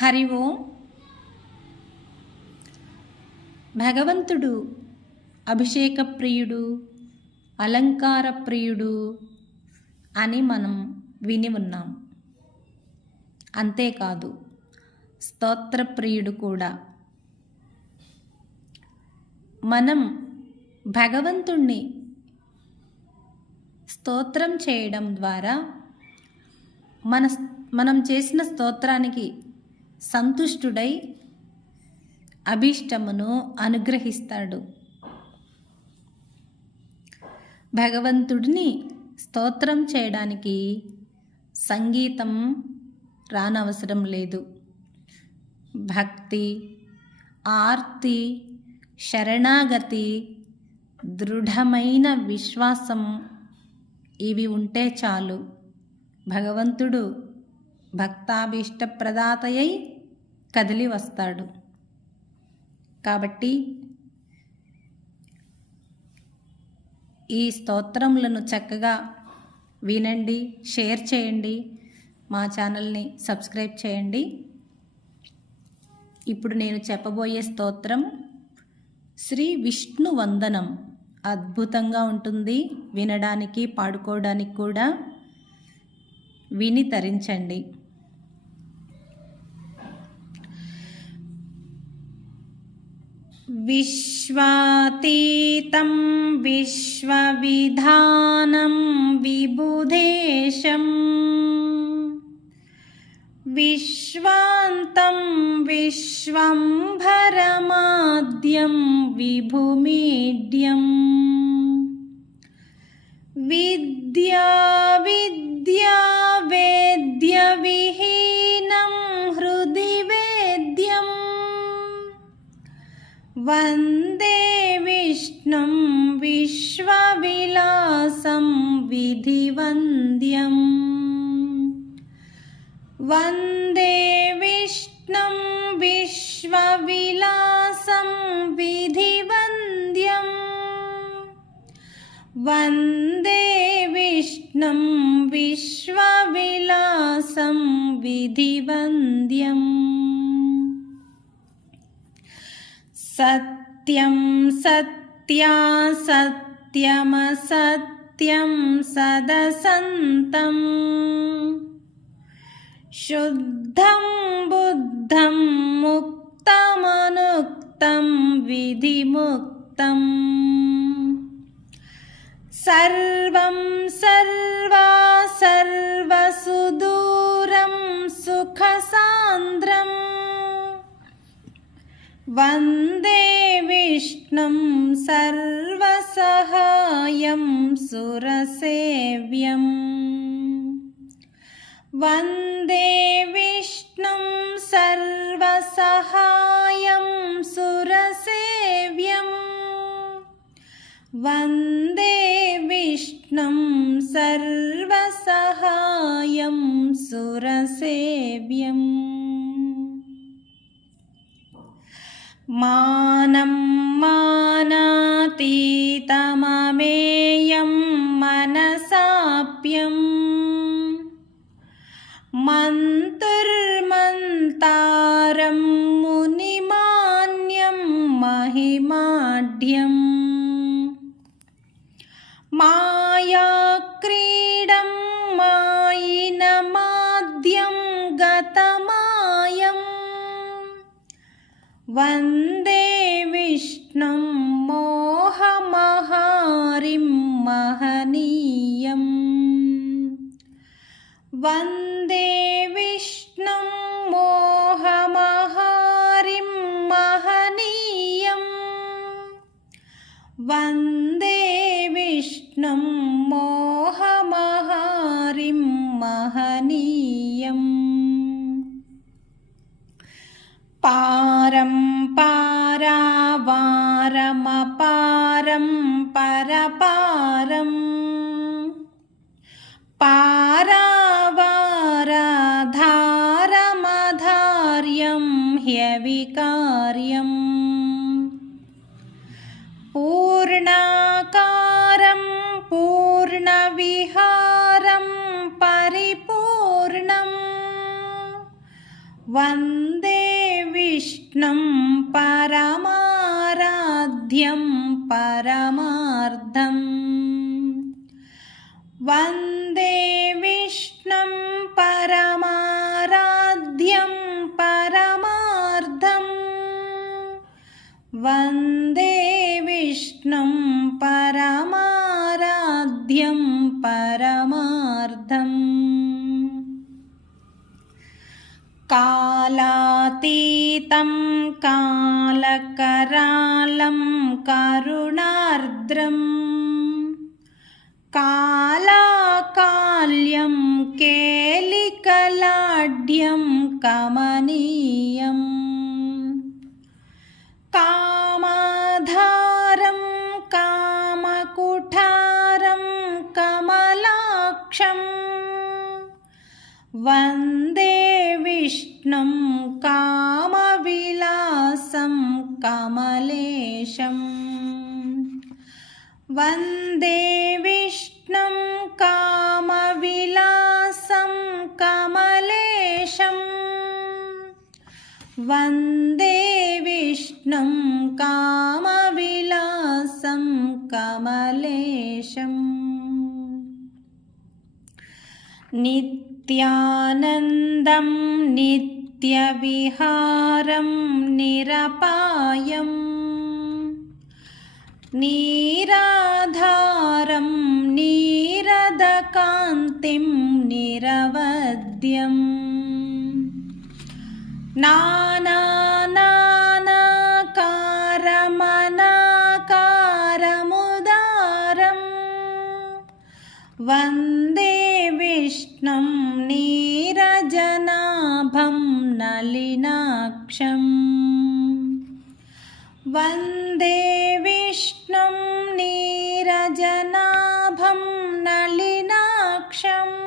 హరి ఓం. భగవంతుడు అభిషేక ప్రియుడు అలంకార ప్రియుడు అని మనం విని ఉన్నాం. అంతేకాదు స్తోత్ర ప్రియుడు కూడా. మనం భగవంతుణ్ణి స్తోత్రం చేయడం ద్వారా మన మనం చేసిన స్తోత్రానికి సంతుష్టుడై అభీష్టమును అనుగ్రహిస్తాడు. భగవంతుడిని స్తోత్రం చేయడానికి సంగీతం రానవసరం లేదు. భక్తి ఆర్తి శరణాగతి దృఢమైన విశ్వాసం ఇవి ఉంటే చాలు. భగవంతుడు భక్తాభీష్టప్రదాతయై కదిలి వస్తాడు. కాబట్టి ఈ స్తోత్రములను చక్కగా వినండి షేర్ చేయండి మా ఛానల్ని సబ్స్క్రైబ్ చేయండి. ఇప్పుడు నేను చెప్పబోయే స్తోత్రం శ్రీ విష్ణు వందనం. అద్భుతంగా ఉంటుంది వినడానికి పాడుకోవడానికి కూడా విని తరించండి. विश्वातीतं विश्वविधानं विबुधेशम्। विश्वान्तं विश्वं भरमाद्यं विभुमीड्यम्। विद्या विद्या वेद्यवि वन्दे विष्णुं विश्वविलासं विधिवन्द्यम्। वन्दे विष्णुं विश्वविलासं विधिवन्द्यम्। वन्दे विष्णुं विश्वविलासं विधिवन्द्यम्। सत्यं सत्या सत्यमसत्यं सदसन्तम्। शुद्धं बुद्धं मुक्तमनुक्तं विधिमुक्तम्। सर्वं सर्वा सर्वसुदु वन्दे विष्णुं सर्वसहायं सुरसेव्यम्। वन्दे विष्णुं सर्वसहायं सुरसेव्यम्। वन्दे विष्णुं सर्वसहायं सुरसेव्यम्। మానం మానాతీతమమేయం మనసాప్యం మంతుర్మంతారం మునిమాన్యం మహిమాఢ్యం మాయాక్రీడం మాయినమాద్యం వందే విష్ణుం మోహమహారిం మహనీయం వందే విష్ణుం మోహమహారిం మహనీయం వందే విష్ణుం మోహమహారిం మహనీయం పారం పారావారమపారం పరపారం పారావారధారమధార్యం హ్యవికార్యం పూర్ణాకారం పూర్ణవిహారం పరిపూర్ణం వందే विष्णुं परमाराध्यं परमार्धम् वन्दे विष्णुं परमाराध्यं परमार्धम् वन्दे विष्णुं परमाराध्यं परमार्धम् कालातीतं कालकरालं करुणार्द्रम् कालाकाल्यं केलिकलाढ्यं कमनीयम् वन्दे विष्णुं कामविलासं कमलेशम्। वन्दे विष्णुं कामविलासं कमलेशम्। वन्दे विष्णुं कामविलासं कमलेशम् नित्यानन्दं नित्यविहारं निरपायम् नीराधारं नीरदकान्तिं निरवद्यम् नानानाकारमनाकारमुदारम् विष्णुं नीरजनाभं नलिनाक्षम् वन्दे विष्णुं नीरजनाभं नलिनाक्षम्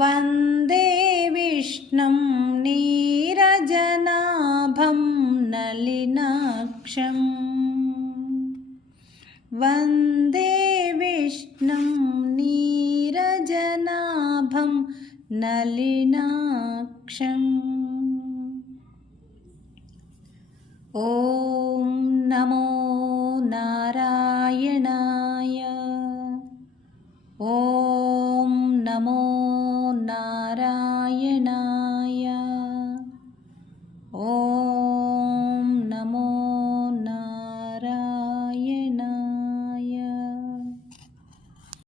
वन्दे विष्णुं नीरजनाभं नलिनाक्षम् वन्दे नीरजनाभं नलिनाक्षम्। ॐ नमो नारायणाय। ॐ नमो